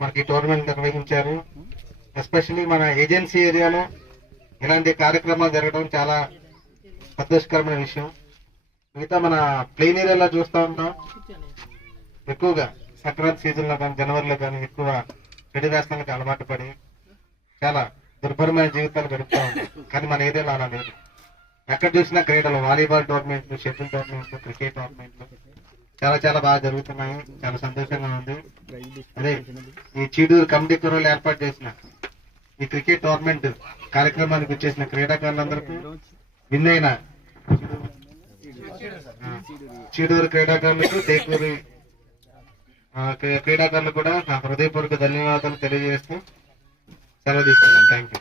మనకి టోర్నమెంట్ నిర్వహించారు. ఎస్పెషల్లీ మన ఏజెన్సీ ఏరియాలో ఇలాంటి కార్యక్రమాలు జరగడం చాలా సంతోషకరమైన విషయం. మిగతా మన ప్లెయిన్ ఏరియాలో చూస్తూ ఉంటాం. ఎక్కువగా సంక్రాంతి సీజన్లో కానీ జనవరిలో కానీ ఎక్కువ చెడు వ్యసనాలకు అలవాటు పడి చాలా దుర్భరమైన జీవితాలు గడుపుతూ ఉంటాం. కానీ మన ఏరియాలో అలా లేదు. ఎక్కడ చూసినా క్రీడలు వాలీబాల్ టోర్నమెంట్లు షటిల్ టోర్నమెంట్లు క్రికెట్ టోర్నమెంట్లు చాలా చాలా బాగా జరుగుతున్నాయి. చాలా సంతోషంగా ఉంది. అదే ఈ చీడూరు కమిటీ కుర్రలు ఏర్పాటు చేసిన ఈ క్రికెట్ టోర్నమెంట్ కార్యక్రమానికి వచ్చేసిన క్రీడాకారులందరికీ విన్ అయిన ఆ, చీడూరు క్రీడాకారులకు టేకూరి ఆ, క్రీ- క్రీడాకారులకు కూడా నా హృదయపూర్వక ధన్యవాదాలు తెలియజేస్తూ సెలవు తీసుకున్నాను థ్యాంక్ యూ